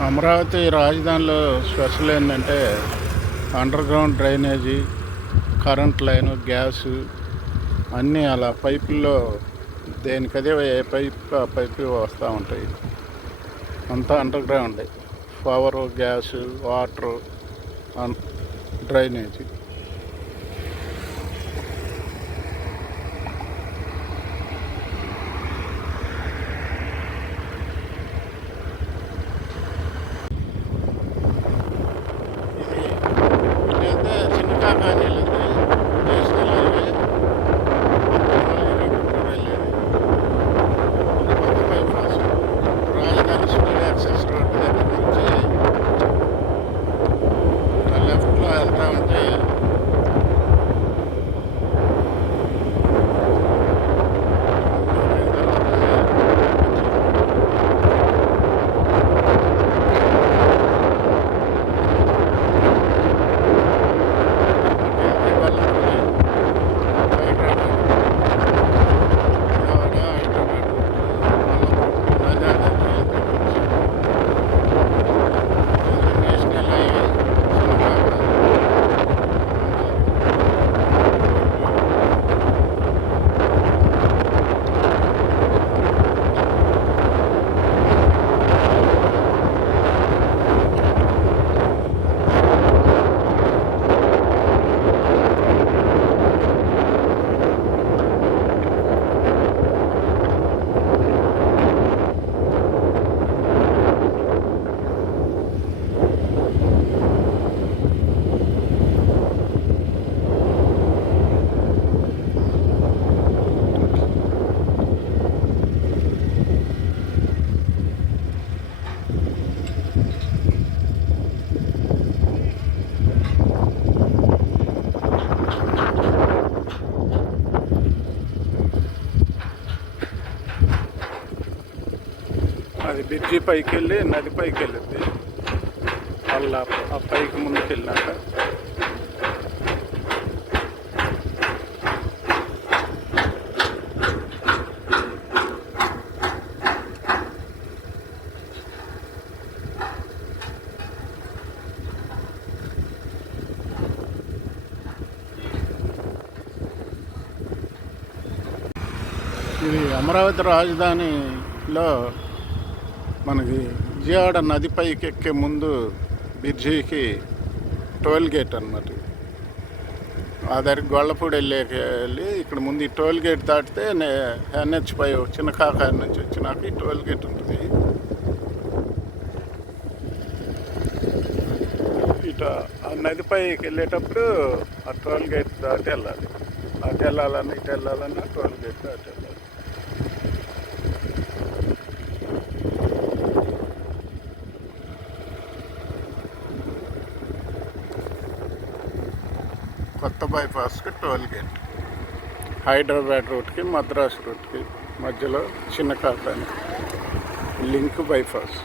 అమరావతి రాజధానిలో స్పెషల్ ఏంటంటే underground drainage current line gas అన్నీ అలా పైపుల్లో దేనికదే ఏ పైప్ ఆ పైపు వస్తూ ఉంటాయి. అంతా underground power gas water అన్- డ్రైనేజీ. అది బ్రిడ్జి పైకి వెళ్ళి నది పైకి వెళ్ళింది వాళ్ళ ఆ పైకి ముందుకు వెళ్ళినాక ఇది అమరావతి రాజధానిలో మనకి విజయవాడ నదిపైకి ఎక్కే ముందు బిర్జీకి టోల్ గేట్ అనమాట ఆ దగ్గర గొల్లపూడి వెళ్ళే వెళ్ళి ఇక్కడ ముందు ఈ టోల్ గేట్ దాటితే ఎన్హెచ్ పై చిన్న కాకాయ నుంచి వచ్చినాక ఈ టోల్ గేట్ ఉంటుంది. ఇటు ఆ నదిపైకి వెళ్ళేటప్పుడు ఆ టోల్ గేట్ దాటి వెళ్ళాలి. అటు వెళ్ళాలన్నా ఇటు వెళ్ళాలన్నా టోల్ గేట్ దాటి కొత్త బైపాస్కి టోల్ గేట్ హైదరాబాద్ రూట్కి మద్రాస్ రూట్కి మధ్యలో చిన్న కాకాని లింక్ బైపాస్